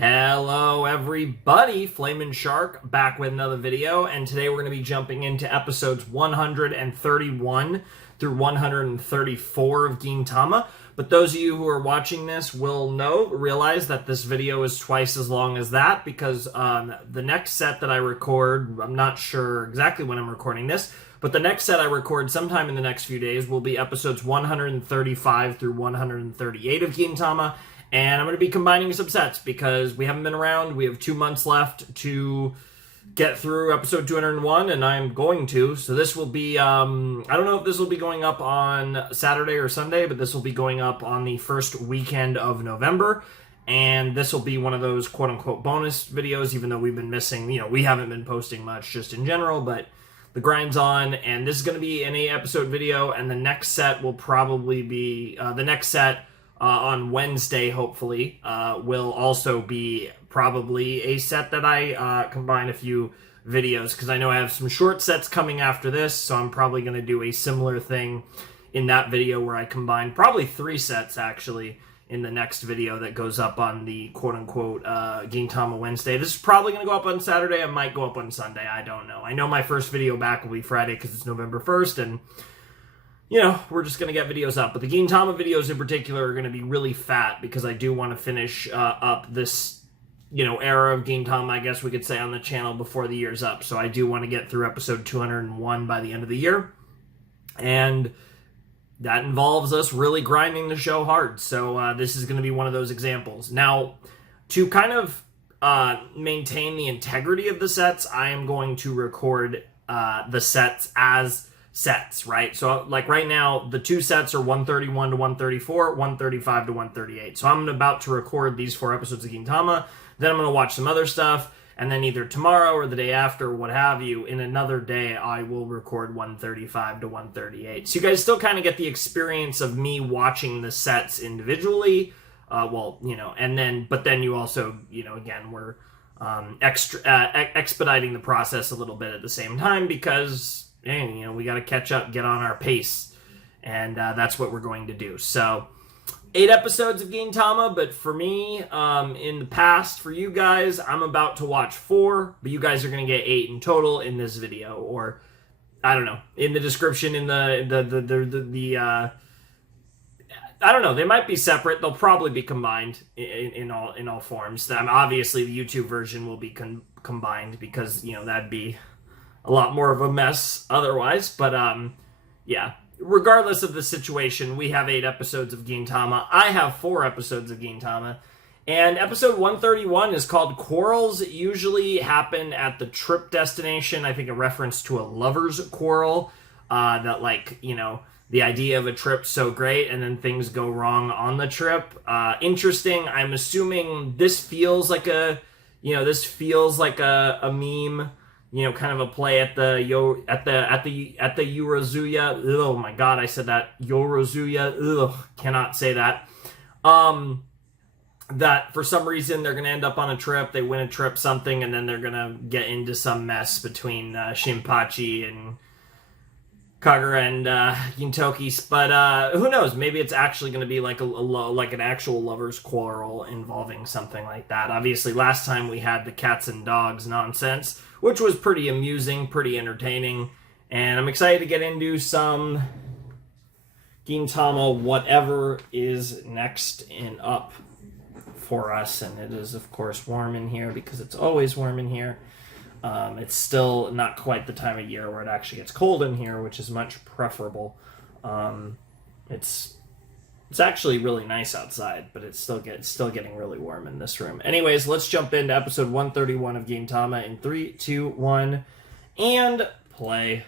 Hello everybody, Flamin' Shark back with another video, and today we're going to be jumping into episodes 131 through 134 of Gintama. But those of you who are watching this will realize that this video is twice as long as that because the next set that I record, I'm not sure exactly when I'm recording this, but the next set I record sometime in the next few days will be episodes 135 through 138 of Gintama. And I'm going to be combining some sets because we haven't been around. We have 2 months left to get through episode 201, and I'm going to. So this will be, I don't know if this will be going up on Saturday or Sunday, but this will be going up on the first weekend of November. And this will be one of those quote-unquote bonus videos, even though we've been missing, we haven't been posting much just in general, but the grind's on. And this is going to be an 8-episode video, and the next set will probably be, on Wednesday, hopefully, will also be probably a set that I combine a few videos, because I know I have some short sets coming after this, so I'm probably going to do a similar thing in that video where I combine probably 3 sets, actually, in the next video that goes up on the quote-unquote Gintama Wednesday. This is probably going to go up on Saturday. It might go up on Sunday. I don't know. I know my first video back will be Friday because it's November 1st, and we're just going to get videos up. But the Gintama videos in particular are going to be really fat because I do want to finish up this, era of Gintama, I guess we could say, on the channel before the year's up. So I do want to get through episode 201 by the end of the year. And that involves us really grinding the show hard. So this is going to be one of those examples. Now, to kind of maintain the integrity of the sets, I am going to record the sets as sets, right? So like right now, the 2 sets are 131 to 134, 135 to 138. So I'm about to record these 4 episodes of Gintama, then I'm going to watch some other stuff, and then either tomorrow or the day after, what have you, in another day, I will record 135 to 138. So you guys still kind of get the experience of me watching the sets individually, and then you also, again, we're expediting the process a little bit at the same time because we got to catch up, get on our pace, and that's what we're going to do. So, 8 episodes of Gintama, but for me, in the past, for you guys, I'm about to watch 4, but you guys are going to get 8 in total in this video, or, I don't know, in the description, in the I don't know, they might be separate, they'll probably be combined in all forms. Obviously, the YouTube version will be combined, because, that'd be a lot more of a mess otherwise, but yeah, regardless of the situation, we have 8 episodes of Gintama. I have 4 episodes of Gintama, and episode 131 is called Quarrels. Usually happen at the trip destination. I think a reference to a lover's quarrel, that the idea of a trip's so great and then things go wrong on the trip. Interesting. I'm assuming this feels like a meme, kind of a play at the Yorozuya. Oh my god, I said that. Yorozuya. Ugh, cannot say that. That for some reason they're gonna end up on a trip. They win a trip, something, and then they're gonna get into some mess between Shinpachi and Kagura and Gintoki. But who knows? Maybe it's actually going to be like like an actual lover's quarrel involving something like that. Obviously, last time we had the cats and dogs nonsense, which was pretty amusing, pretty entertaining, and I'm excited to get into some Gintama, whatever is next and up for us. And it is, of course, warm in here because it's always warm in here. It's still not quite the time of year where it actually gets cold in here, which is much preferable. It's actually really nice outside, but it's still getting really warm in this room. Anyways, let's jump into episode 131 of Gintama in 3, 2, 1, and play.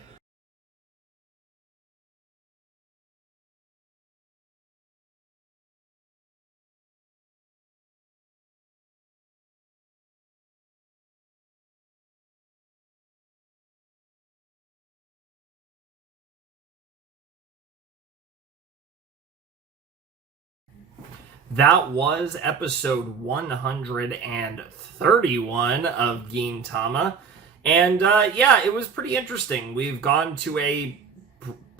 That was episode 131 of Gintama. And yeah, it was pretty interesting. We've gone to a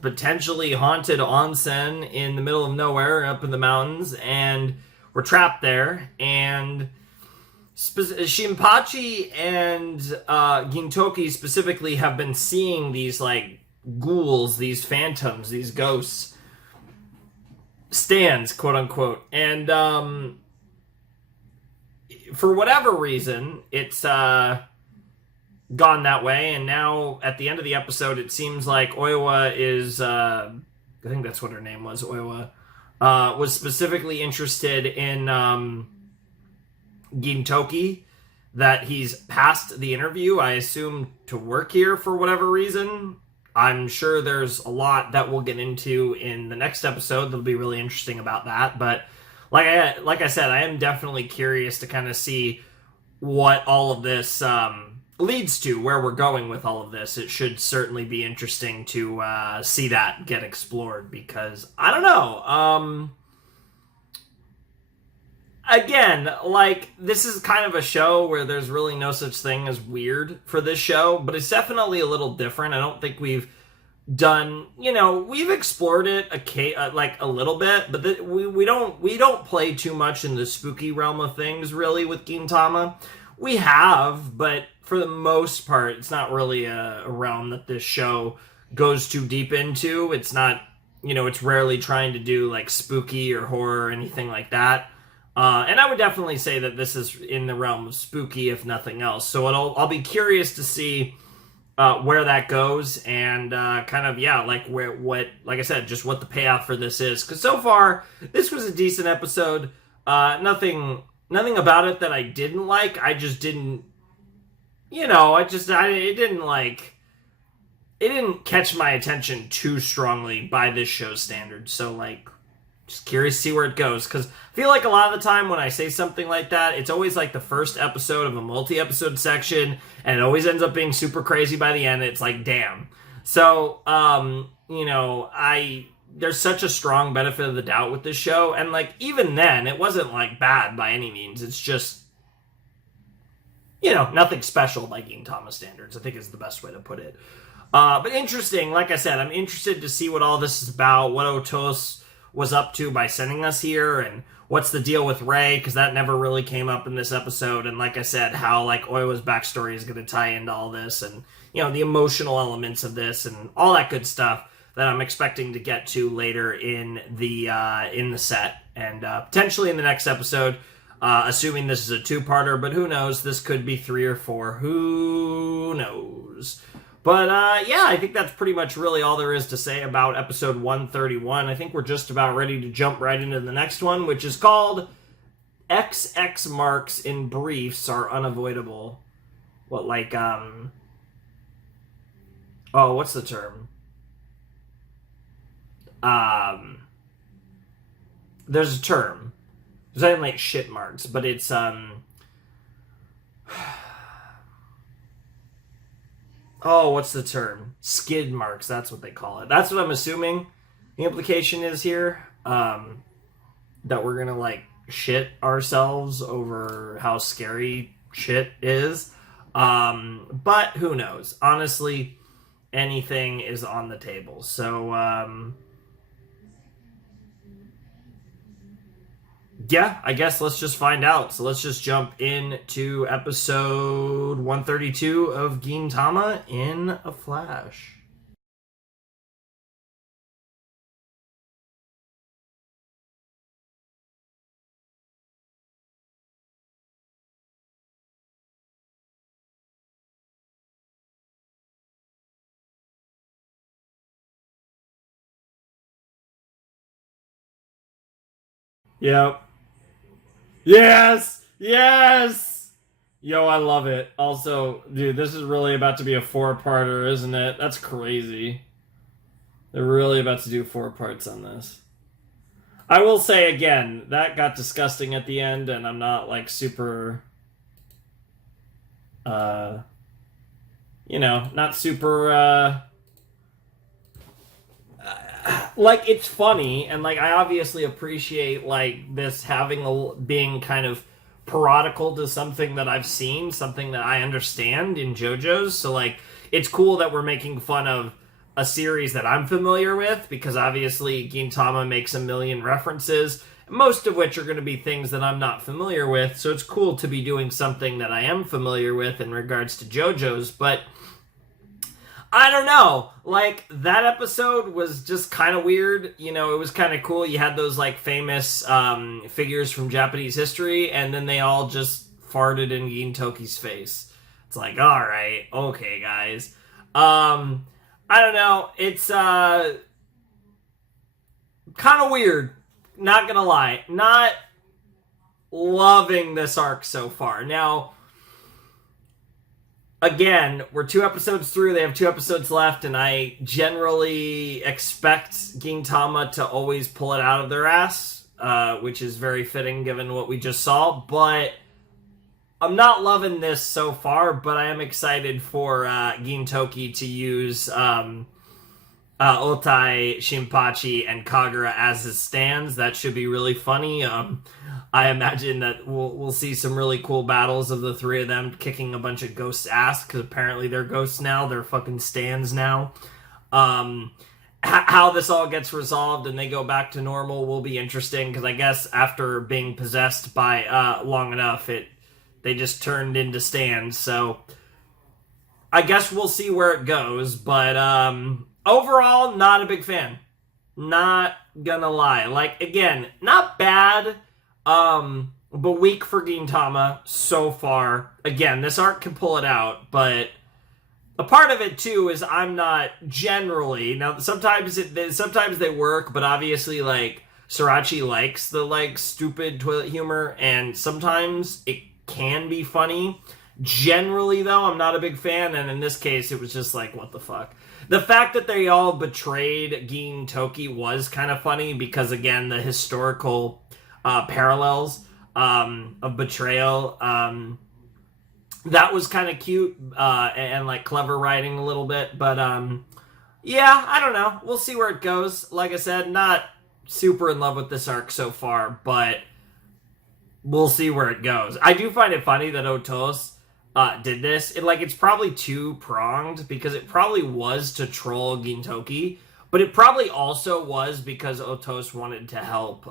potentially haunted onsen in the middle of nowhere up in the mountains, and we're trapped there. And Shinpachi and Gintoki specifically have been seeing these like ghouls, these phantoms, these ghosts, stands, quote unquote, and for whatever reason, it's gone that way. And now at the end of the episode, it seems like Oiwa is, I think that's what her name was, Oiwa, was specifically interested in Gintoki, that he's passed the interview, I assume, to work here for whatever reason. I'm sure there's a lot that we'll get into in the next episode that'll be really interesting about that. But like I said, I am definitely curious to kind of see what all of this leads to, where we're going with all of this. It should certainly be interesting to see that get explored, because I don't know. Again, like, this is kind of a show where there's really no such thing as weird for this show, but it's definitely a little different. I don't think we've done, we've explored it like a little bit, but we don't play too much in the spooky realm of things really with Gintama. We have, but for the most part, it's not really a realm that this show goes too deep into. It's not, it's rarely trying to do like spooky or horror or anything like that. And I would definitely say that this is in the realm of spooky, if nothing else. So I'll be curious to see where that goes, and kind of, like like I said, just what the payoff for this is. Because so far, this was a decent episode. Nothing about it that I didn't like. I just didn't, it didn't catch my attention too strongly by this show's standards. So like, just curious to see where it goes, because I feel like a lot of the time when I say something like that, it's always like the first episode of a multi-episode section, and it always ends up being super crazy by the end. It's like, damn. So, there's such a strong benefit of the doubt with this show, and like, even then, it wasn't like bad by any means. It's just, nothing special by Gintama standards, I think is the best way to put it. But interesting, like I said, I'm interested to see what all this is about, what Otos was up to by sending us here, and what's the deal with Ray, because that never really came up in this episode. And like I said, how like Oiwa's backstory is going to tie into all this, and the emotional elements of this, and all that good stuff that I'm expecting to get to later in the set, and potentially in the next episode, assuming this is a two-parter. But who knows, this could be 3 or 4, who knows. But, I think that's pretty much really all there is to say about episode 131. I think we're just about ready to jump right into the next one, which is called XX Marks in Briefs Are Unavoidable. What, like, what's the term? There's a term. There's not like shit marks, but it's, what's the term? Skid marks, that's what they call it. That's what I'm assuming the implication is here. That we're gonna, like, shit ourselves over how scary shit is. But who knows? Honestly, anything is on the table. So, I guess let's just find out. So let's just jump into episode 132 of Gintama in a flash. Yep. Yes! Yes! Yo, I love it. Also, dude, this is really about to be a 4-parter, isn't it? That's crazy. They're really about to do 4 parts on this. I will say again, that got disgusting at the end, and I'm not, like, super... not super, like, it's funny, and like, I obviously appreciate like this being kind of parodical to something that I've seen, something that I understand in JoJo's. So like, it's cool that we're making fun of a series that I'm familiar with, because obviously Gintama makes a million references, most of which are going to be things that I'm not familiar with. So it's cool to be doing something that I am familiar with in regards to JoJo's, but I don't know. Like, that episode was just kind of weird. You know, it was kind of cool. You had those, like, famous figures from Japanese history, and then they all just farted in Gintoki's face. It's like, alright, okay, guys. I don't know. It's kind of weird. Not gonna lie. Not loving this arc so far. Now, again, we're 2 episodes through. They have 2 episodes left, and I generally expect Gintama to always pull it out of their ass, which is very fitting given what we just saw. But I'm not loving this so far, but I am excited for Gintoki to use Otai, Shinpachi, and Kagura as his stands. That should be really funny. I imagine that we'll see some really cool battles of the 3 of them kicking a bunch of ghosts' ass, because apparently they're ghosts now. They're fucking stands now. How this all gets resolved and they go back to normal will be interesting, because I guess after being possessed by long enough, they just turned into stands. So I guess we'll see where it goes, but overall, not a big fan. Not gonna lie. Like, again, not bad, but weak for Gintama so far. Again, this arc can pull it out, but a part of it, too, is I'm not generally... Now, sometimes they work, but obviously, like, Sorachi likes the, like, stupid toilet humor, and sometimes it can be funny. Generally, though, I'm not a big fan, and in this case, it was just like, what the fuck? The fact that they all betrayed Gintoki was kind of funny, because, again, the historical parallels of betrayal, that was kind of cute, and, like, clever writing a little bit, but, yeah, I don't know. We'll see where it goes. Like I said, not super in love with this arc so far, but we'll see where it goes. I do find it funny that Otos did this. It's probably 2-pronged, because it probably was to troll Gintoki, but it probably also was because Otos wanted to help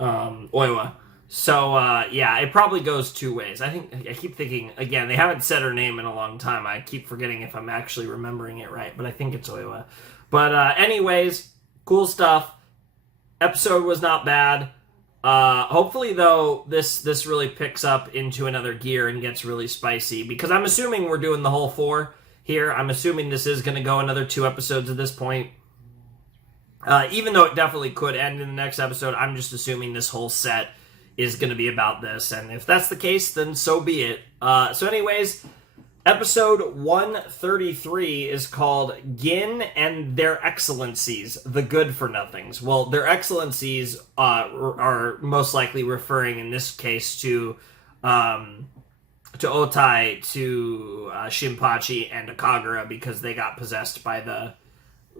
Oiwa. So, yeah, it probably goes 2 ways. I keep thinking, again, they haven't said her name in a long time. I keep forgetting if I'm actually remembering it right, but I think it's Oiwa. But, anyways, cool stuff. Episode was not bad. Hopefully, though, this really picks up into another gear and gets really spicy, because I'm assuming we're doing the whole 4 here. I'm assuming this is going to go another 2 episodes at this point. Even though it definitely could end in the next episode, I'm just assuming this whole set is going to be about this, and if that's the case, then so be it. So anyways, episode 133 is called Gin and Their Excellencies, the Good for Nothings. Well, their excellencies are most likely referring in this case to Otai, to Shinpachi, and to Kagura, because they got possessed by the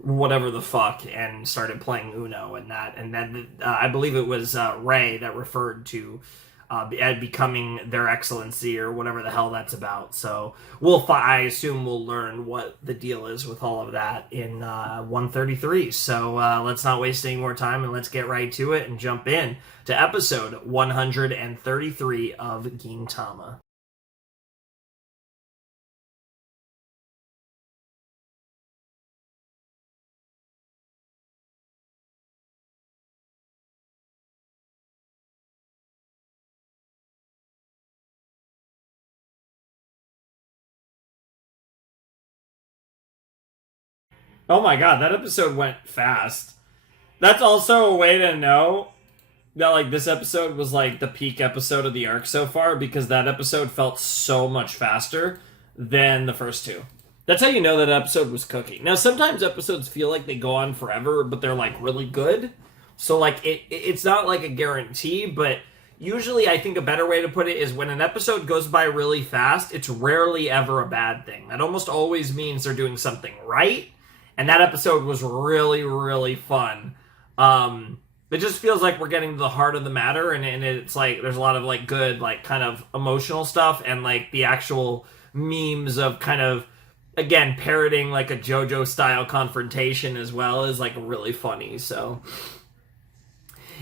whatever the fuck and started playing Uno, and then I believe it was Ray that referred to becoming their excellency, or whatever the hell that's about. So I assume we'll learn what the deal is with all of that in 133. So let's not waste any more time, and let's get right to it and jump in to episode 133 of Gintama. Oh my god, that episode went fast. That's also a way to know that, like, this episode was, like, the peak episode of the arc so far, because that episode felt so much faster than the first 2. That's how you know that episode was cooking. Now, sometimes episodes feel like they go on forever, but they're, like, really good. So, like, it's not, like, a guarantee, but usually I think a better way to put it is when an episode goes by really fast, it's rarely ever a bad thing. That almost always means they're doing something right. And that episode was really, really fun. It just feels like we're getting to the heart of the matter, and it's like there's a lot of, like, good, like, kind of emotional stuff, and, like, the actual memes of kind of again, parroting like a JoJo style confrontation as well is like really funny. So,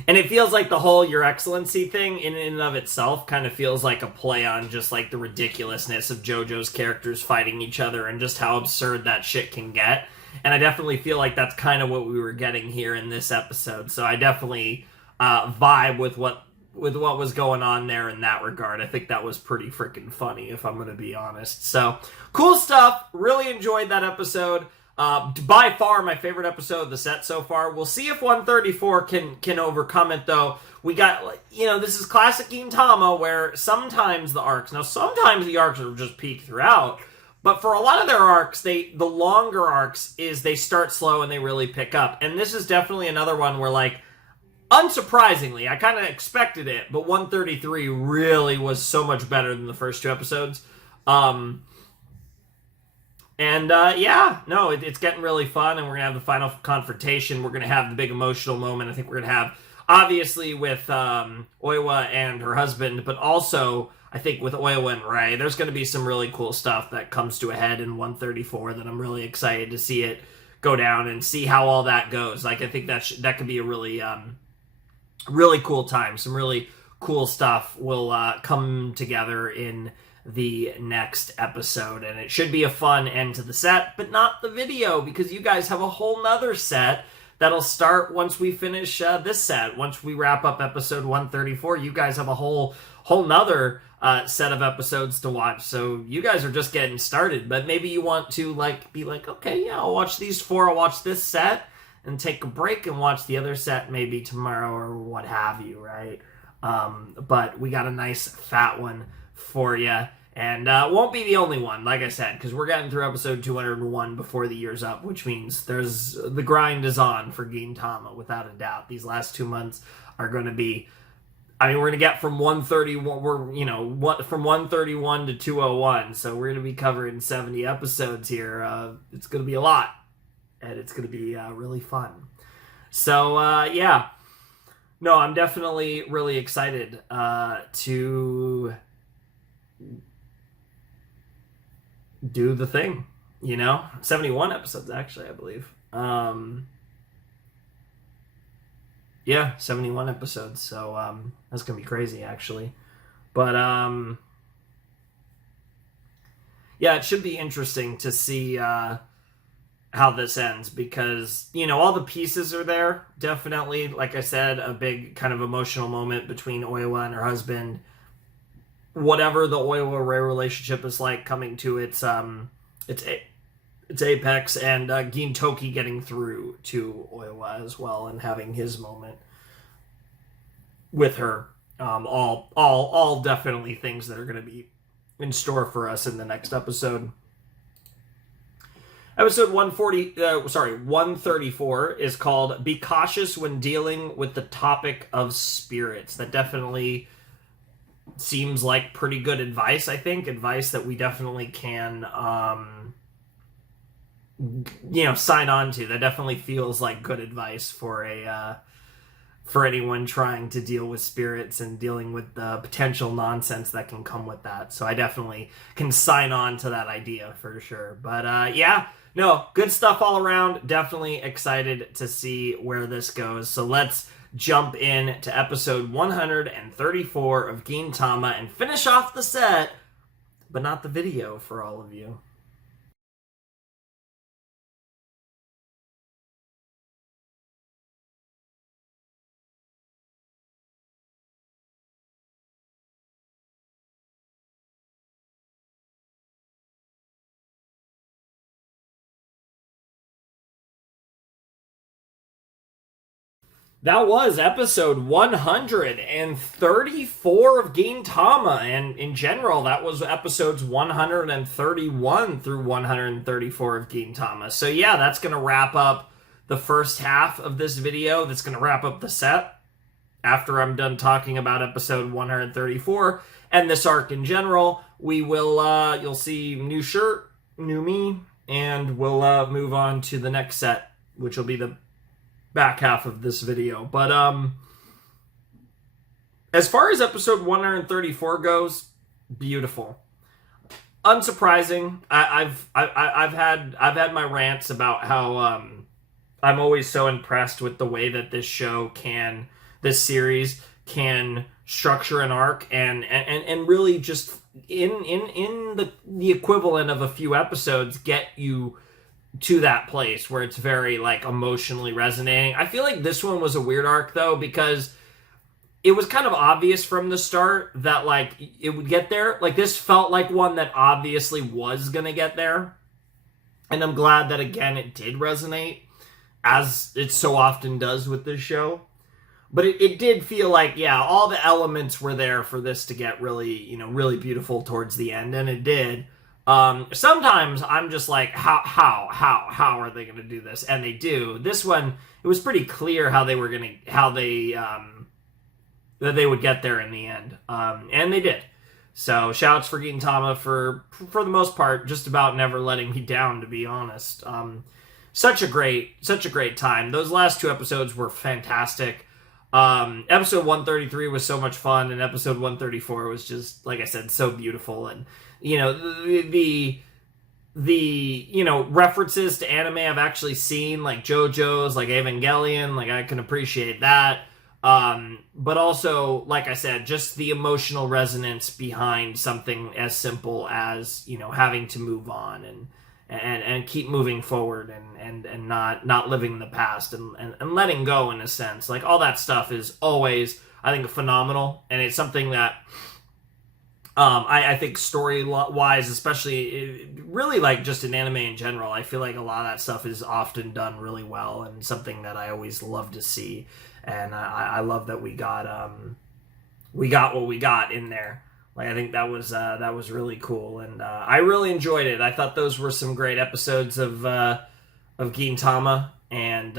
and it feels like the whole Your Excellency thing in and of itself kind of feels like a play on just like the ridiculousness of JoJo's characters fighting each other and just how absurd that shit can get. And I definitely feel like that's kind of what we were getting here in this episode. So I definitely vibe with what was going on there in that regard. I think that was pretty freaking funny, if I'm going to be honest. So, cool stuff. Really enjoyed that episode. By far my favorite episode of the set so far. We'll see if 134 can overcome it, though. We got, this is classic Gintama, where sometimes the arcs are just peak throughout, but for a lot of their arcs, the longer arcs is they start slow and they really pick up. And this is definitely another one where, like, unsurprisingly, I kind of expected it, but 133 really was so much better than the first two episodes. It's getting really fun, and we're going to have the final confrontation. We're going to have the big emotional moment. I think we're going to have, obviously, with Oiwa and her husband, but also, I think, with Oiwa and Ray, there's going to be some really cool stuff that comes to a head in 134 that I'm really excited to see it go down and see how all that goes. Like, I think that could be a really, really cool time. Some really cool stuff will come together in the next episode, and it should be a fun end to the set, but not the video, because you guys have a whole nother set that'll start once we finish this set. Once we wrap up episode 134, you guys have a whole nother set of episodes to watch. So you guys are just getting started, but maybe you want to be like, okay, yeah, I'll watch these four, I'll watch this set and take a break and watch the other set maybe tomorrow or what have you, right? But we got a nice fat one for you, and won't be the only one, like I said, because we're getting through episode 201 before the year's up, which means the grind is on for Gintama, without a doubt. These last 2 months are going to be, we're going to get from 131, from 131 to 201, so we're going to be covering 70 episodes here. It's going to be a lot, and it's going to be really fun. So, yeah. No, I'm definitely really excited to do the thing, 71 episodes, actually, I believe. 71 episodes, so that's going to be crazy, actually. But, it should be interesting to see how this ends, because, all the pieces are there, definitely. Like I said, a big kind of emotional moment between Oiwa and her husband. Whatever the Oiwa-Ray relationship is like, coming to its apex, and Gintoki getting through to Oiwa as well, and having his moment with her. All definitely things that are going to be in store for us in the next episode. Episode 134 is called Be Cautious When Dealing with the Topic of Spirits. That definitely seems like pretty good advice, I think. Advice that we definitely can, sign on to. That definitely feels like good advice for anyone trying to deal with spirits and dealing with the potential nonsense that can come with that. So I definitely can sign on to that idea for sure. But good stuff all around. Definitely excited to see where this goes. So let's jump in to episode 134 of Gintama and finish off the set, but not the video for all of you. That was episode 134 of Gintama, and in general, that was episodes 131 through 134 of Gintama. So yeah, that's going to wrap up the first half of this video. That's going to wrap up the set. After I'm done talking about episode 134 and this arc in general, we will, you'll see new shirt, new me, and we'll move on to the next set, which will be the back half of this video. But as far as episode 134 goes, beautiful. Unsurprising. I've had my rants about how I'm always so impressed with the way that this series can structure an arc and really just in the equivalent of a few episodes get you to that place where it's very like emotionally resonating. I feel like this one was a weird arc though because it was kind of obvious from the start that like it would get there. Like this felt like one that obviously was gonna get there. And I'm glad that again it did resonate, as it so often does with this show. But it did feel like, yeah, all the elements were there for this to get really, really beautiful towards the end, and it did. Sometimes I'm just like, how are they gonna do this? And they do. This one, it was pretty clear that they would get there in the end, and they did. So shouts for Gintama for the most part, just about never letting me down. To be honest, such a great time. Those last two episodes were fantastic. Episode 133 was so much fun, and episode 134 was just, like I said, so beautiful. And the references to anime I've actually seen, like JoJo's, like Evangelion, like I can appreciate that. But also, like I said, just the emotional resonance behind something as simple as, having to move on and keep moving forward and not living in the past and letting go in a sense. Like all that stuff is always, I think, phenomenal. And it's something that, I think story wise, especially really like just in anime in general, I feel like a lot of that stuff is often done really well and something that I always love to see. And I love that we got what we got in there. Like I think that was really cool, and I really enjoyed it. I thought those were some great episodes of Gintama, and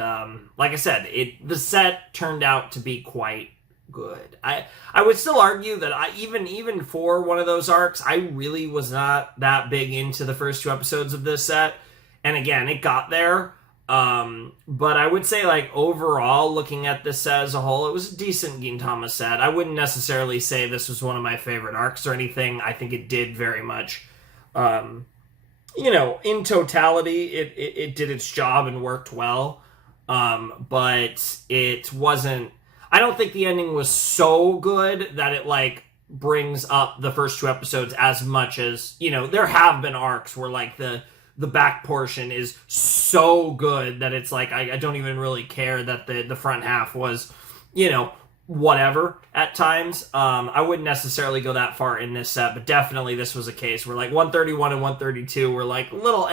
like I said, the set turned out to be quite good. I would still argue that even for one of those arcs, I really was not that big into the first two episodes of this set, and again, it got there. But I would say, like, overall, looking at this set as a whole, it was a decent Gintama set. I wouldn't necessarily say this was one of my favorite arcs or anything. I think it did very much, in totality, it did its job and worked well. But it wasn't, I don't think the ending was so good that it, like, brings up the first two episodes as much as, there have been arcs where, like, the back portion is so good that it's like I don't even really care that the front half was, whatever at times. I wouldn't necessarily go that far in this set, but definitely this was a case where like 131 and 132 were like little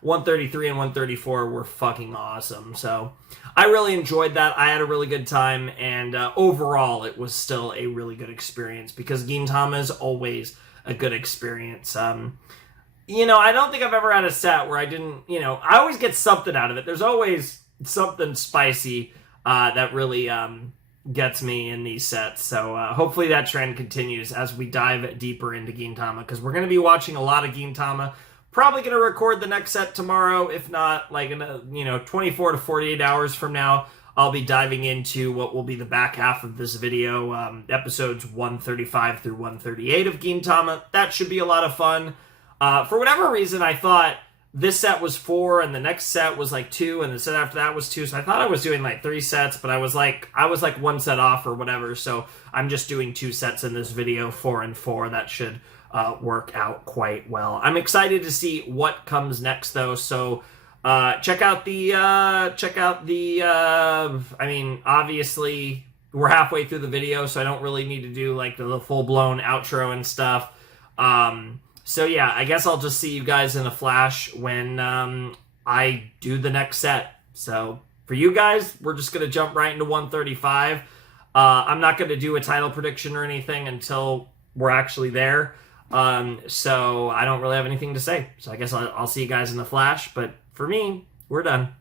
133 and 134 were fucking awesome. So I really enjoyed that. I had a really good time, and overall it was still a really good experience because Gintama is always a good experience. I don't think I've ever had a set where I didn't, I always get something out of it. There's always something spicy that really gets me in these sets. So hopefully that trend continues as we dive deeper into Gintama, because we're going to be watching a lot of Gintama. Probably going to record the next set tomorrow, if not like in 24 to 48 hours from now. I'll be diving into what will be the back half of this video, episodes 135 through 138 of Gintama. That should be a lot of fun. For whatever reason, I thought this set was 4 and the next set was like 2 and the set after that was 2. So I thought I was doing like 3 sets, but I was like 1 set off or whatever. So I'm just doing 2 sets in this video, 4 and 4. That should work out quite well. I'm excited to see what comes next though. So check out the obviously we're halfway through the video, so I don't really need to do like the full-blown outro and stuff. So yeah, I guess I'll just see you guys in a flash when I do the next set. So for you guys, we're just going to jump right into 135. I'm not going to do a title prediction or anything until we're actually there. So I don't really have anything to say. So I guess I'll see you guys in the flash. But for me, we're done.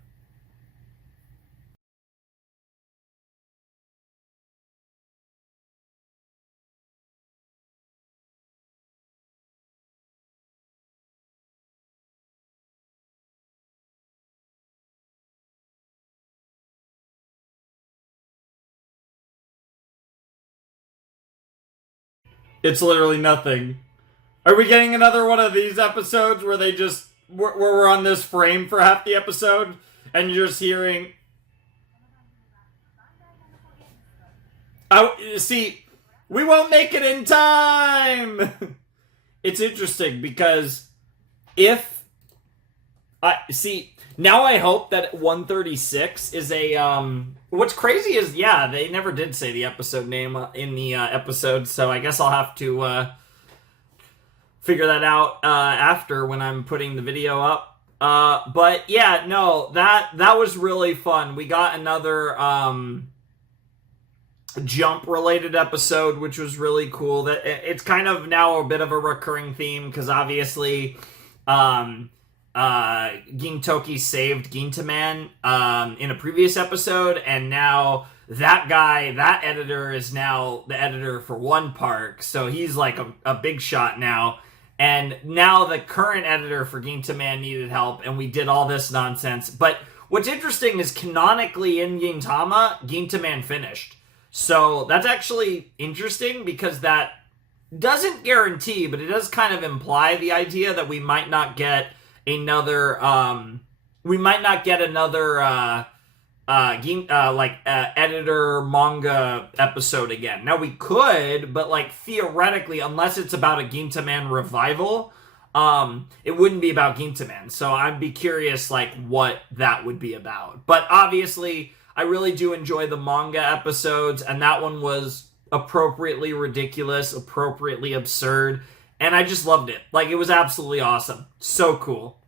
It's literally nothing. Are we getting another one of these episodes where they just where we're on this frame for half the episode and you're just hearing? Oh, see, we won't make it in time. It's interesting because if I see now, I hope that 136 is a What's crazy is they never did say the episode name in the episode, so I guess I'll have to figure that out after when I'm putting the video up. But yeah, no, that was really fun. We got another jump related episode, which was really cool. That it's kind of now a bit of a recurring theme because obviously Gintoki saved Gintaman in a previous episode, and now that editor is now the editor for one park, so he's like a big shot now. And now the current editor for Gintaman needed help, and we did all this nonsense. But what's interesting is canonically in Gintama, Gintaman finished. So that's actually interesting because that doesn't guarantee, but it does kind of imply the idea that we might not get another editor manga episode again. Now we could, but like theoretically, unless it's about a Gintaman revival, it wouldn't be about Gintaman. So I'd be curious like what that would be about. But obviously, I really do enjoy the manga episodes, and that one was appropriately ridiculous, appropriately absurd, and I just loved it. Like, it was absolutely awesome. So cool.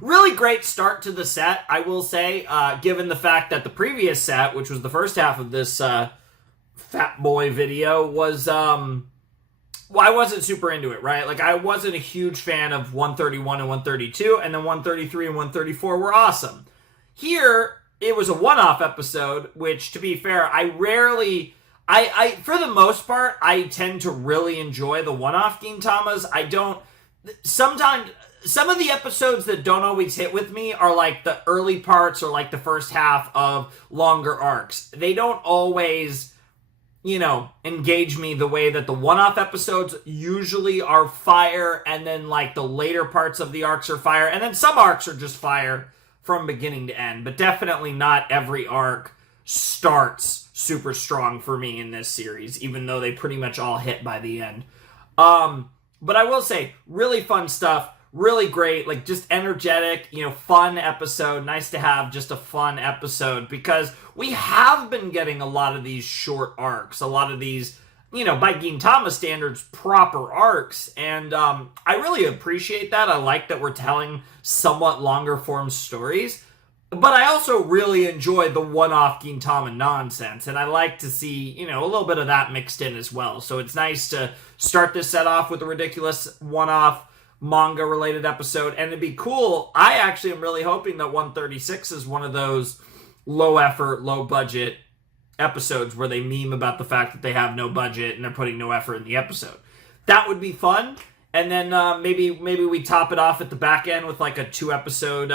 Really great start to the set, I will say, given the fact that the previous set, which was the first half of this Fat Boy video, was, I wasn't super into it, right? Like, I wasn't a huge fan of 131 and 132, and then 133 and 134 were awesome. Here, it was a one-off episode, which, to be fair, I for the most part, I tend to really enjoy the one-off Gintamas. Sometimes, some of the episodes that don't always hit with me are like the early parts or like the first half of longer arcs. They don't always, engage me the way that the one-off episodes usually are fire, and then like the later parts of the arcs are fire, and then some arcs are just fire from beginning to end, but definitely not every arc starts super strong for me in this series, even though they pretty much all hit by the end. But I will say, really fun stuff, really great, like just energetic, fun episode. Nice to have just a fun episode because we have been getting a lot of these short arcs, a lot of these, by Gintama standards, proper arcs. And I really appreciate that. I like that we're telling somewhat longer form stories. But I also really enjoy the one-off Gintama nonsense. And I like to see, a little bit of that mixed in as well. So it's nice to start this set off with a ridiculous one-off manga-related episode. And it'd be cool. I actually am really hoping that 136 is one of those low-effort, low-budget episodes where they meme about the fact that they have no budget and they're putting no effort in the episode. That would be fun. And then maybe we top it off at the back end with like a 2-episode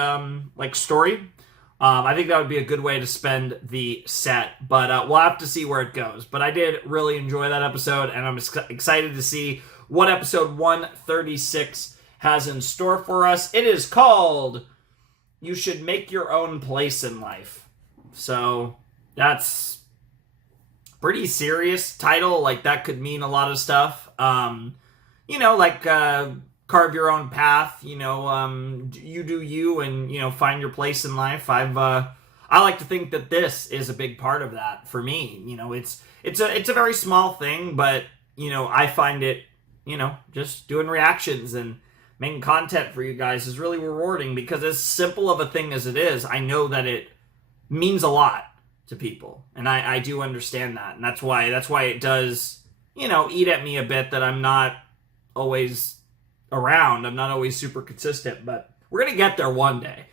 story. I think that would be a good way to spend the set, but we'll have to see where it goes. But I did really enjoy that episode, and I'm excited to see what episode 136 has in store for us. It is called You Should Make Your Own Place in Life. So that's pretty serious title. Like, that could mean a lot of stuff. Carve your own path, you do you, and, find your place in life. I like to think that this is a big part of that for me. It's a very small thing, but, I find it, just doing reactions and making content for you guys is really rewarding because as simple of a thing as it is, I know that it means a lot to people. And I do understand that. And that's why it does, eat at me a bit that I'm not always around. I'm not always super consistent, but we're going to get there one day.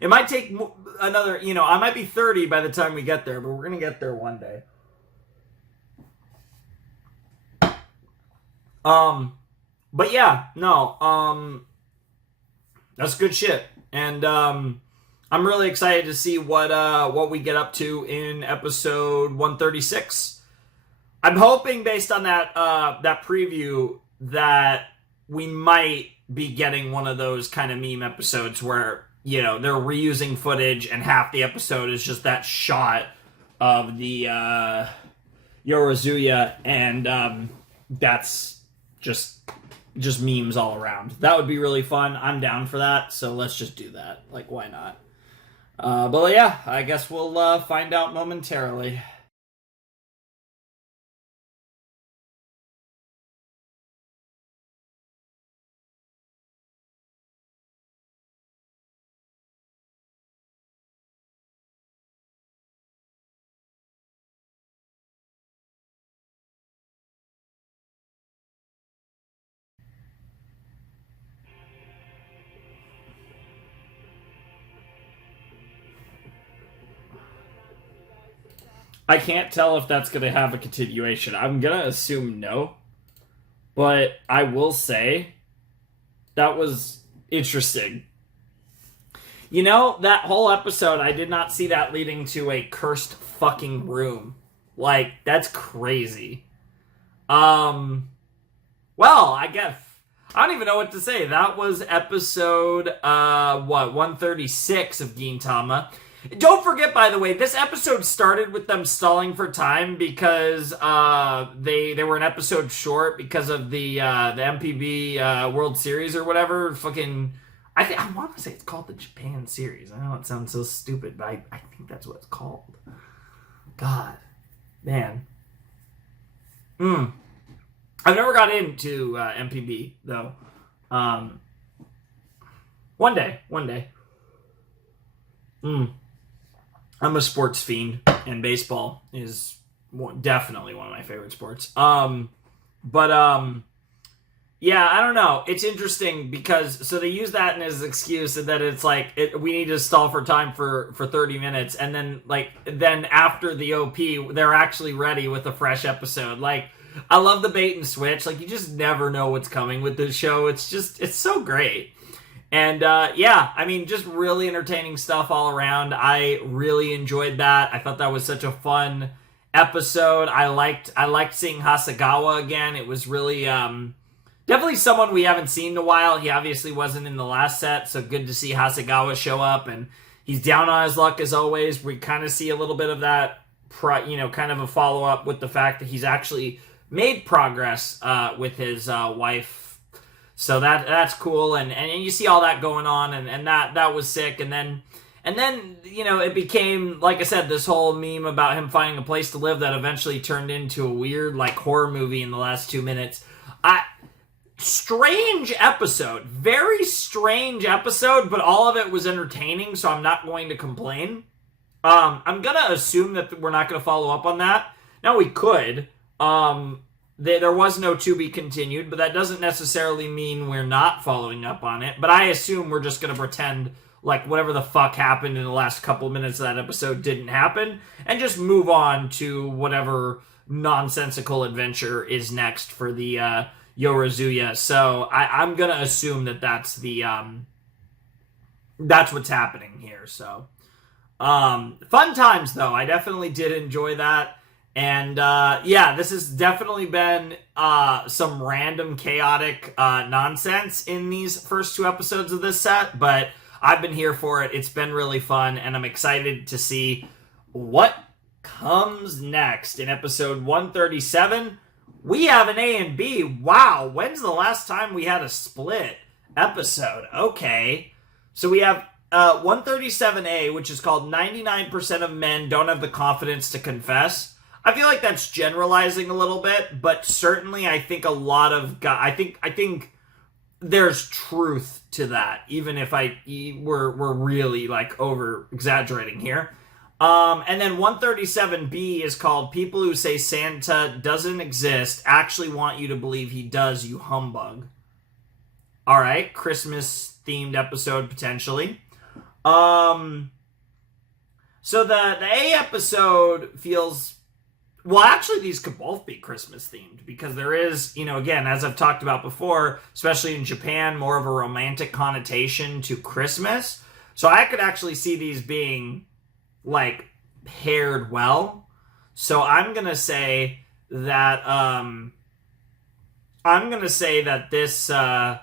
It might take another, I might be 30 by the time we get there, but we're going to get there one day. But yeah, no, that's good shit. And, I'm really excited to see what we get up to in episode 136. I'm hoping based on that preview, that we might be getting one of those kind of meme episodes where, you know, they're reusing footage and half the episode is just that shot of the Yorozuya, and that's just memes all around. That would be really fun. I'm down for that, so let's just do that. Like, why not? But yeah, I guess we'll find out momentarily. I can't tell if that's going to have a continuation. I'm going to assume no. But I will say that was interesting. You know, that whole episode, I did not see that leading to a cursed fucking room. Like, that's crazy. Well, I guess I don't even know what to say. That was episode 136 of Gintama. Don't forget, by the way, this episode started with them stalling for time because they were an episode short because of the MPB World Series or whatever. Fucking, I want to say it's called the Japan Series. I know it sounds so stupid, but I think that's what it's called. God, man. I've never got into MPB though. One day. I'm a sports fiend, and baseball is definitely one of my favorite sports. Yeah, I don't know. It's interesting because so they use that as an excuse that it's like we need to stall for time for 30 minutes, and then after the OP, they're actually ready with a fresh episode. Like, I love the bait and switch. Like, you just never know what's coming with this show. It's so great. And yeah, I mean, just really entertaining stuff all around. I really enjoyed that. I thought that was such a fun episode. I liked seeing Hasegawa again. It was really definitely someone we haven't seen in a while. He obviously wasn't in the last set, so good to see Hasegawa show up. And he's down on his luck as always. We kind of see a little bit of that, kind of a follow up with the fact that he's actually made progress with his wife. So that's cool, and you see all that going on, and that was sick, and then it became, like I said, this whole meme about him finding a place to live that eventually turned into a weird like horror movie in the last 2 minutes. Strange episode, very strange episode, but all of it was entertaining, so I'm not going to complain. I'm gonna assume that we're not gonna follow up on that. Now we could. There was no to be continued, but that doesn't necessarily mean we're not following up on it. But I assume we're just going to pretend like whatever the fuck happened in the last couple of minutes of that episode didn't happen, and just move on to whatever nonsensical adventure is next for the Yorozuya. So I'm going to assume that that's what's happening here. So fun times, though. I definitely did enjoy that. And yeah, this has definitely been some random chaotic nonsense in these first 2 episodes of this set, but I've been here for it. It's been really fun, and I'm excited to see what comes next. In episode 137, we have an A and B. Wow, when's the last time we had a split episode? Okay, so we have 137A, which is called 99% of men don't have the confidence to confess. I feel like that's generalizing a little bit, but certainly I think a lot of guys, I think there's truth to that, even if we're really like over exaggerating here. And then 137B is called People Who Say Santa Doesn't Exist Actually Want You to Believe He Does, You Humbug. All right, Christmas themed episode potentially. So the A episode feels, well, actually, these could both be Christmas themed because there is, again, as I've talked about before, especially in Japan, more of a romantic connotation to Christmas. So I could actually see these being, like, paired well. So I'm going to say that I'm gonna say that this. I'm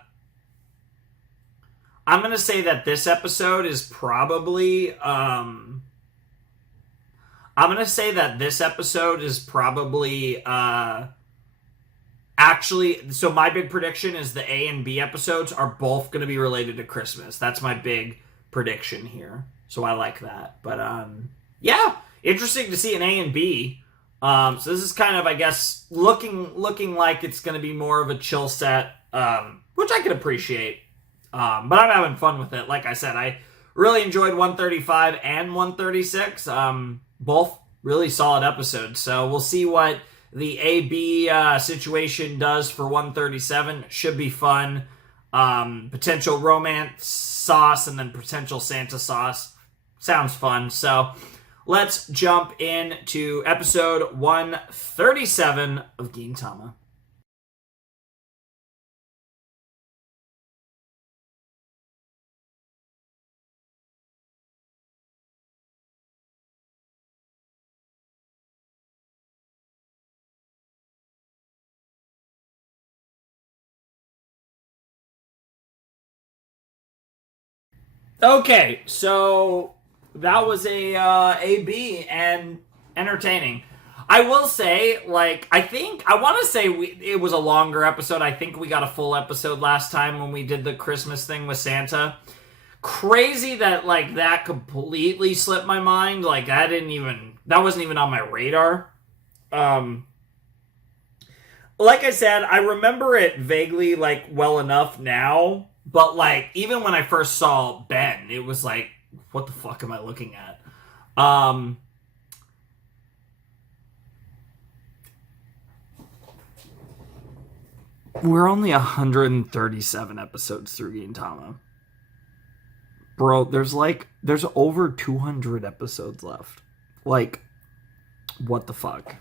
gonna say that this episode is probably. I'm gonna say that this episode is probably. Actually, so my big prediction is the A and B episodes are both going to be related to Christmas. That's my big prediction here. So I like that. But yeah, interesting to see an A and B. So this is kind of, I guess, looking like it's going to be more of a chill set, which I can appreciate. But I'm having fun with it. Like I said, I really enjoyed 135 and 136. Both really solid episodes. So we'll see what the AB situation does for 137. Should be fun. Potential romance sauce and then potential Santa sauce. Sounds fun. So let's jump into episode 137 of Gintama. Okay, so that was a B and entertaining. I will say, like, I want to say it was a longer episode. I think we got a full episode last time when we did the Christmas thing with Santa. Crazy that, like, that completely slipped my mind. Like, that wasn't even on my radar. Like I said, I remember it vaguely, like, well enough now. But, like, even when I first saw Ben, it was like, what the fuck am I looking at? We're only 137 episodes through Gintama. Bro, there's over 200 episodes left. Like, what the fuck?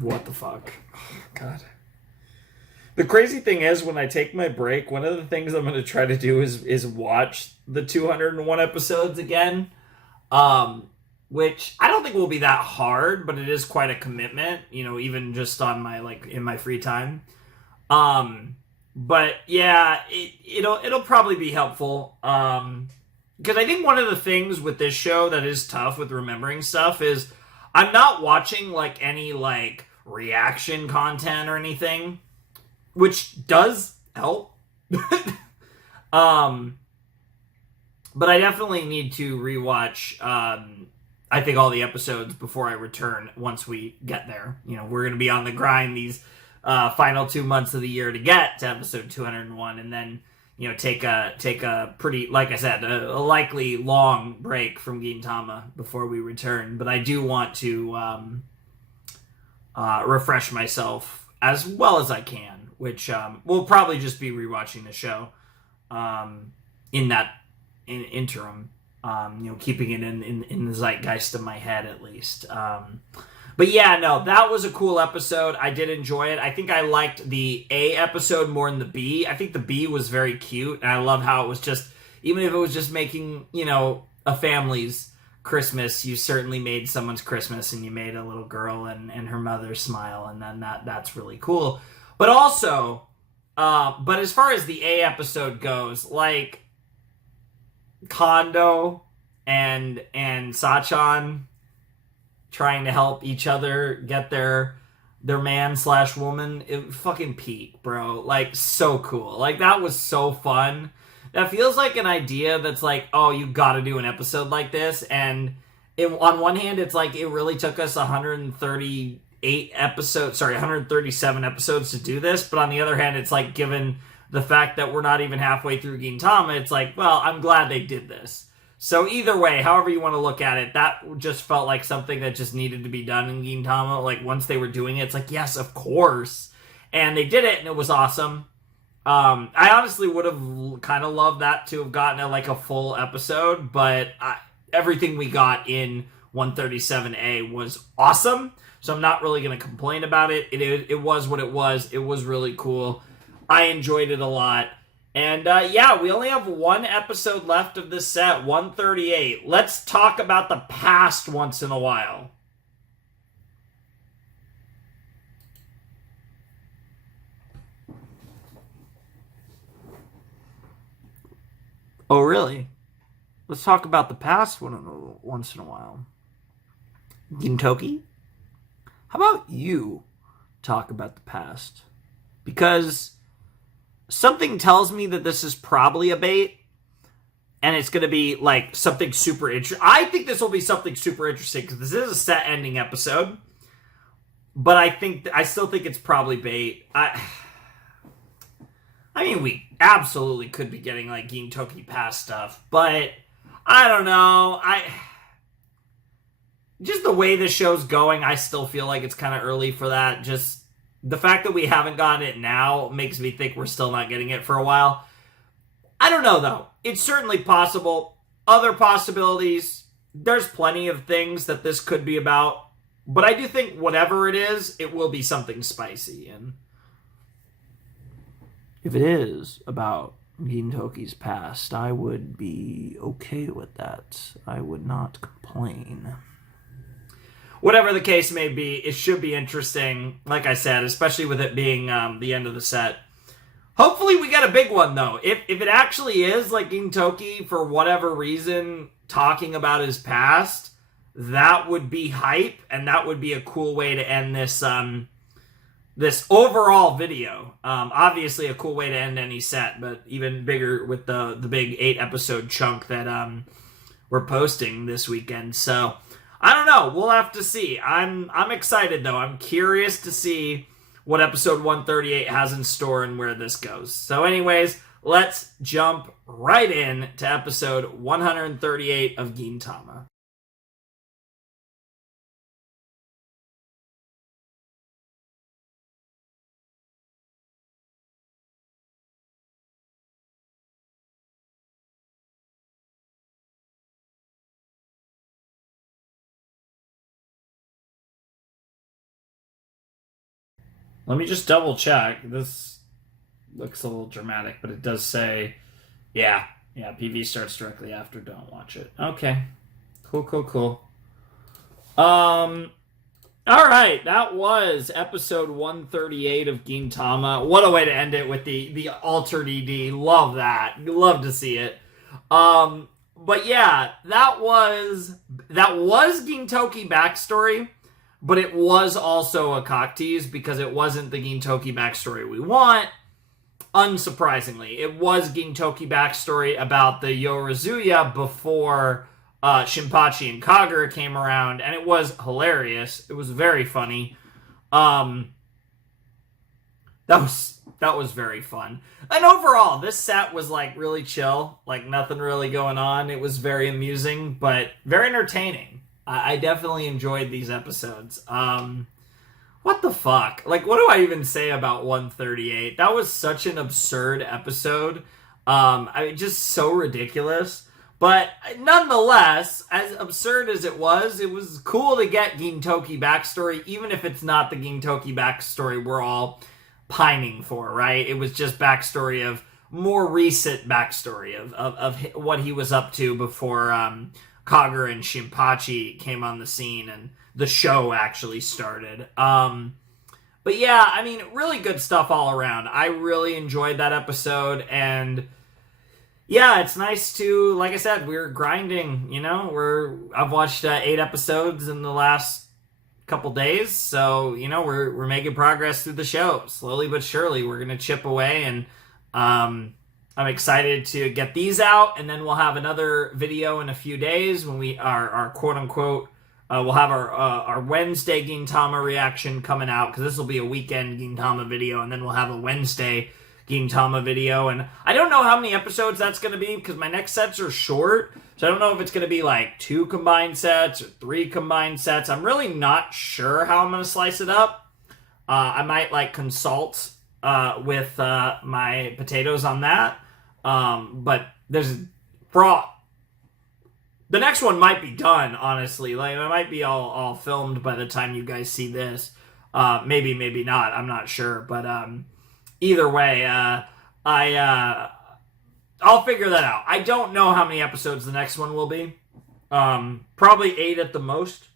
What the fuck? God. The crazy thing is, when I take my break, one of the things I'm going to try to do is watch the 201 episodes again, which I don't think will be that hard, but it is quite a commitment, you know, even just on my, like, in my free time. But yeah, it'll probably be helpful, because I think one of the things with this show that is tough with remembering stuff is I'm not watching, like, any, like, reaction content or anything, which does help. But I definitely need to rewatch, I think, all the episodes before I return once we get there. You know, we're going to be on the grind these final 2 months of the year to get to episode 201, and then, you know, take a pretty, like I said, a likely long break from Gintama before we return. But I do want to refresh myself as well as I can, which will probably just be rewatching the show in that interim, you know, keeping it in the zeitgeist of my head at least. But yeah, no, that was a cool episode. I did enjoy it. I think I liked the A episode more than the B. I think the B was very cute, and I love how it was just, even if it was just making, you know, a family's Christmas, you certainly made someone's Christmas, and you made a little girl and her mother smile, and then that's really cool. But also, but as far as the A episode goes, like, Kondo and Sachan trying to help each other get their man/woman, it fucking peak, bro. Like, so cool. Like, that was so fun. That feels like an idea that's like, oh, you gotta do an episode like this. And on one hand, it's like, it really took us 137 episodes to do this. But on the other hand, it's like, given the fact that we're not even halfway through Gintama, it's like, well, I'm glad they did this. So either way, however you want to look at it, that just felt like something that just needed to be done in Gintama. Like, once they were doing it, it's like, yes, of course. And they did it, and it was awesome. I honestly would have kind of loved that to have gotten a full episode, but everything we got in 137A was awesome, so I'm not really going to complain about it. It was what it was. It was really cool. I enjoyed it a lot. And yeah, we only have one episode left of this set, 138. Let's talk about the past once in a while. Oh, really? Let's talk about the past once in a while. Gintoki, how about you talk about the past? Because something tells me that this is probably a bait, and it's going to be like something super interesting. I think this will be something super interesting because this is a set ending episode, but I still think it's probably bait. I mean, we absolutely could be getting like Gintoki past stuff, but I don't know. Just the way this show's going, I still feel like it's kind of early for that. Just the fact that we haven't gotten it now makes me think we're still not getting it for a while. I don't know, though. It's certainly possible. Other possibilities, there's plenty of things that this could be about. But I do think whatever it is, it will be something spicy. And if it is about Gintoki's past, I would be okay with that. I would not complain. Whatever the case may be, it should be interesting, like I said, especially with it being the end of the set. Hopefully we get a big one, though. If it actually is, like, Gintoki, for whatever reason, talking about his past, that would be hype, and that would be a cool way to end this this overall video. Obviously a cool way to end any set, but even bigger with the big 8-episode chunk that we're posting this weekend. So I don't know. We'll have to see. I'm excited, though. I'm curious to see what episode 138 has in store and where this goes. So anyways, let's jump right in to episode 138 of Gintama. Let me just double check. This looks a little dramatic, but it does say, yeah, PV starts directly after. Don't watch it. Okay. Cool. All right, that was episode 138 of Gintama. What a way to end it with the altered ED. Love that. Love to see it. But yeah, that was Gintoki backstory. But it was also a cock tease because it wasn't the Gintoki backstory we want. Unsurprisingly, it was Gintoki backstory about the Yorazuya before Shinpachi and Kagura came around, and it was hilarious. It was very funny. That was very fun. And overall, this set was like really chill, like nothing really going on. It was very amusing, but very entertaining. I definitely enjoyed these episodes. What the fuck? Like, what do I even say about 138? That was such an absurd episode. Just so ridiculous. But nonetheless, as absurd as it was cool to get Gintoki backstory, even if it's not the Gintoki backstory we're all pining for, right? It was just backstory of more recent backstory of what he was up to before Kagura and Shinpachi came on the scene and the show actually started. But yeah, I mean, really good stuff all around. I really enjoyed that episode, and yeah, it's nice to, like I said, we're grinding, you know, I've watched 8 episodes in the last couple days, so, you know, we're making progress through the show. Slowly but surely, we're going to chip away, and I'm excited to get these out, and then we'll have another video in a few days when we our quote-unquote, we'll have our Wednesday Gintama reaction coming out, because this will be a weekend Gintama video, and then we'll have a Wednesday Gintama video, and I don't know how many episodes that's going to be, because my next sets are short, so I don't know if it's going to be like 2 combined sets or 3 combined sets. I'm really not sure how I'm going to slice it up. I might like consult with my potatoes on that. But the next one might be done, honestly. Like, it might be all filmed by the time you guys see this. Maybe not. I'm not sure. But either way, I'll figure that out. I don't know how many episodes the next one will be. Probably 8 at the most.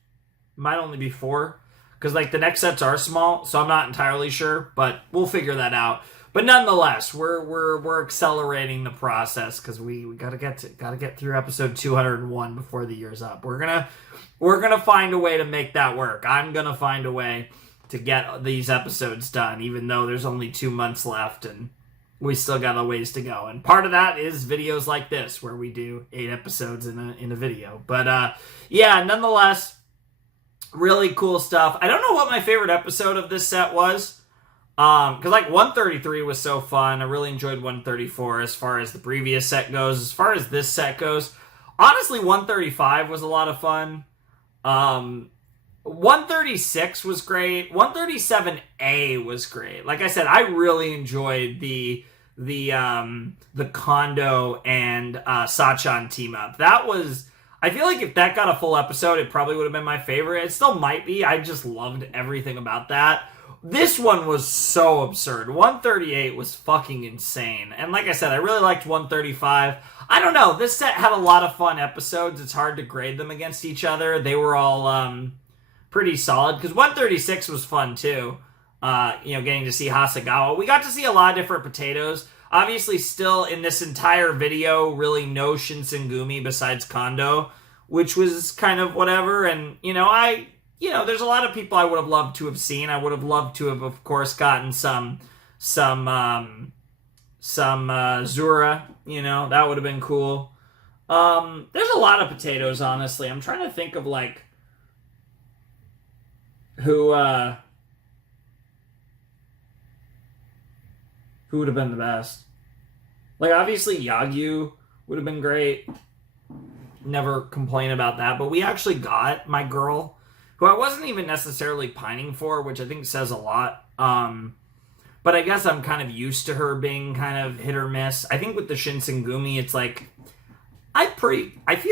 Might only be 4. Because, like, the next sets are small, so I'm not entirely sure. But we'll figure that out. But nonetheless, we're accelerating the process because we gotta get through episode 201 before the year's up. We're gonna find a way to make that work. I'm gonna find a way to get these episodes done, even though there's only 2 months left and we still got a ways to go. And part of that is videos like this, where we do 8 episodes in a video. But yeah, nonetheless, really cool stuff. I don't know what my favorite episode of this set was. Because like 133 was so fun. I really enjoyed 134 as far as the previous set goes. As far as this set goes, honestly, 135 was a lot of fun. 136 was great. 137A was great. Like I said, I really enjoyed the Kondo and Sachan team up. That was, I feel like if that got a full episode, it probably would have been my favorite. It still might be. I just loved everything about that. This one was so absurd. 138 was fucking insane. And like I said, I really liked 135. I don't know. This set had a lot of fun episodes. It's hard to grade them against each other. They were all pretty solid. Because 136 was fun too. Getting to see Hasegawa. We got to see a lot of different potatoes. Obviously, still in this entire video, really no Shinsengumi besides Kondo, which was kind of whatever. And, there's a lot of people I would have loved to have seen. I would have loved to have, of course, gotten some Zura. That would have been cool. There's a lot of potatoes, honestly. I'm trying to think of who would have been the best. Like, obviously, Yagyu would have been great. Never complain about that. But we actually got my girl, who I wasn't even necessarily pining for, which I think says a lot. But I guess I'm kind of used to her being kind of hit or miss. I think with the Shinsengumi, it's like, I feel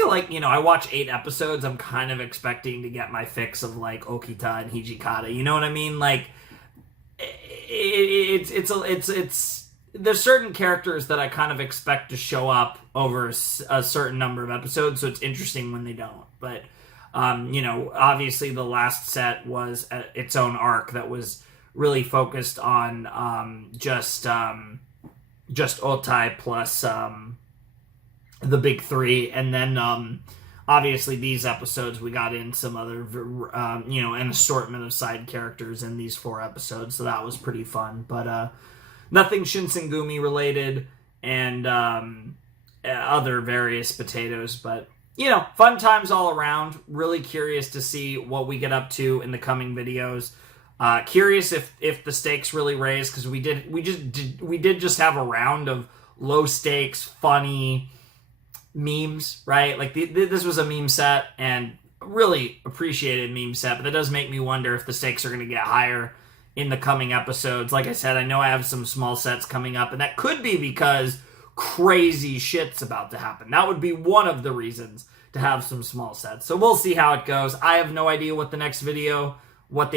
like, I watch 8 episodes, I'm kind of expecting to get my fix of, like, Okita and Hijikata. You know what I mean? Like, there's certain characters that I kind of expect to show up over a certain number of episodes, so it's interesting when they don't. But, obviously the last set was its own arc that was really focused on just Otai plus the big 3, and then obviously these episodes we got in some other an assortment of side characters in these 4 episodes, so that was pretty fun. But nothing Shinsengumi related, and other various potatoes, but fun times all around. Really curious to see what we get up to in the coming videos. Curious if the stakes really raise, because we did just have a round of low stakes, funny memes, right? Like this was a meme set, and really appreciated meme set, but that does make me wonder if the stakes are going to get higher in the coming episodes. Like I said, I know I have some small sets coming up, and that could be because crazy shit's about to happen. That would be one of the reasons to have some small sets. So we'll see how it goes. I have no idea what the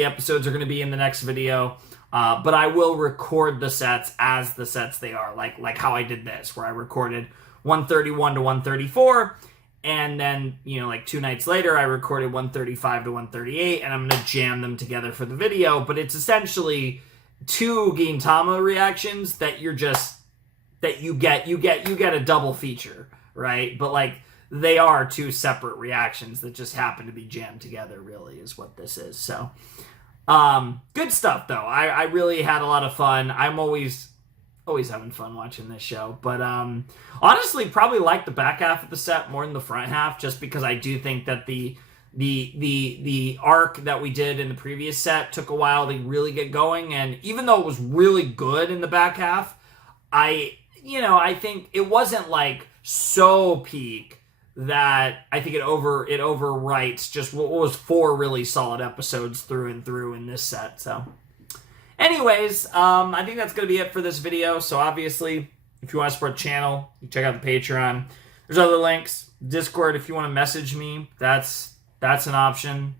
episodes are going to be in the next video, but I will record the sets as the sets they are, like how I did this, where I recorded 131 to 134, and then, 2 nights later, I recorded 135 to 138, and I'm going to jam them together for the video, but it's essentially 2 Gintama reactions that you get a double feature, right? But, they are 2 separate reactions that just happen to be jammed together, really, is what this is. So, good stuff, though. I really had a lot of fun. I'm always having fun watching this show. But honestly, probably like the back half of the set more than the front half, just because I do think that the arc that we did in the previous set took a while to really get going. And even though it was really good in the back half, I think it wasn't so peak that I think it overwrites just what was 4 really solid episodes through and through in this set. So anyways, I think that's going to be it for this video. So obviously, if you want to support the channel, you check out the Patreon. There's other links. Discord, if you want to message me, that's an option.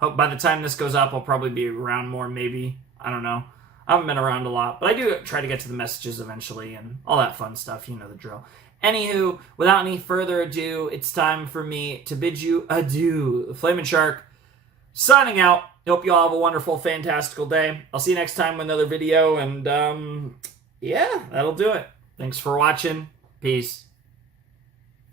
Hope by the time this goes up, I'll probably be around more, maybe. I don't know. I haven't been around a lot, but I do try to get to the messages eventually and all that fun stuff. You know the drill. Anywho, without any further ado, it's time for me to bid you adieu. Flamin' Shark, signing out. Hope you all have a wonderful, fantastical day. I'll see you next time with another video, and yeah, that'll do it. Thanks for watching. Peace.